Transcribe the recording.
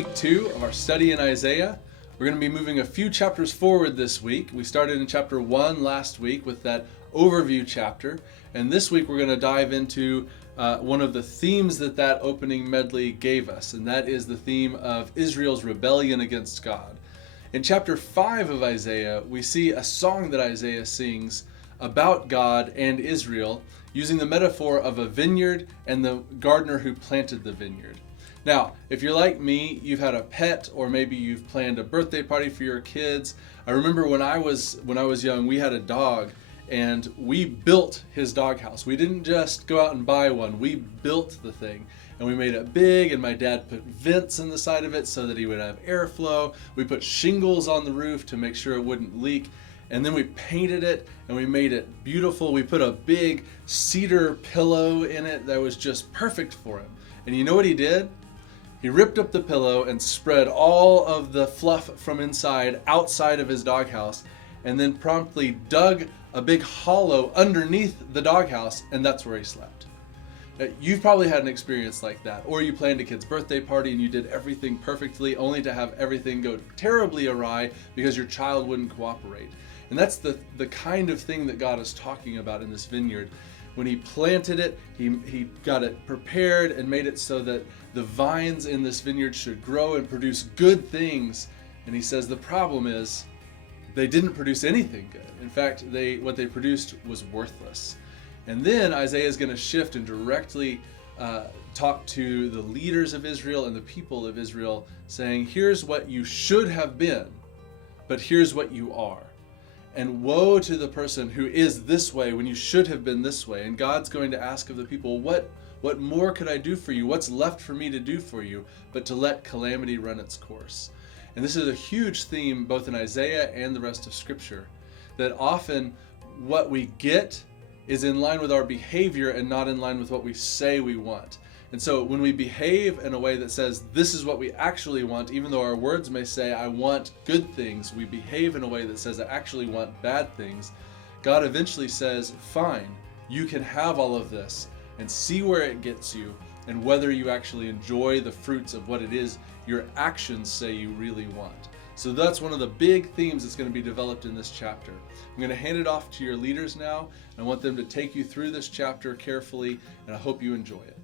week 2 of our study in Isaiah. We're going to be moving a few chapters forward this week. We started in chapter 1 last week with that overview chapter, and this week we're going to dive into one of the themes that opening medley gave us, and that is the theme of Israel's rebellion against God. In chapter 5 of Isaiah, we see a song that Isaiah sings about God and Israel, using the metaphor of a vineyard and the gardener who planted the vineyard. Now, if you're like me, you've had a pet, or maybe you've planned a birthday party for your kids. I remember when I was young, we had a dog, and we built his doghouse. We didn't just go out and buy one. We built the thing, and we made it big, and my dad put vents in the side of it so that he would have airflow. We put shingles on the roof to make sure it wouldn't leak, and then we painted it, and we made it beautiful. We put a big cedar pillow in it that was just perfect for him. And you know what he did? He ripped up the pillow and spread all of the fluff from inside outside of his doghouse, and then promptly dug a big hollow underneath the doghouse, and that's where he slept. You've probably had an experience like that, or you planned a kid's birthday party and you did everything perfectly only to have everything go terribly awry because your child wouldn't cooperate. And that's the kind of thing that God is talking about in this vineyard. When he planted it, he got it prepared and made it so that the vines in this vineyard should grow and produce good things. And he says the problem is they didn't produce anything good. In fact, what they produced was worthless. And then Isaiah is going to shift and directly talk to the leaders of Israel and the people of Israel, saying, here's what you should have been, but here's what you are. And woe to the person who is this way when you should have been this way. And God's going to ask of the people, what more could I do for you? What's left for me to do for you but to let calamity run its course? And this is a huge theme both in Isaiah and the rest of Scripture, that often what we get is in line with our behavior and not in line with what we say we want. And so when we behave in a way that says this is what we actually want, even though our words may say I want good things, we behave in a way that says I actually want bad things. God eventually says, fine, you can have all of this, and see where it gets you and whether you actually enjoy the fruits of what it is your actions say you really want. So that's one of the big themes that's going to be developed in this chapter. I'm going to hand it off to your leaders now. I want them to take you through this chapter carefully, and I hope you enjoy it.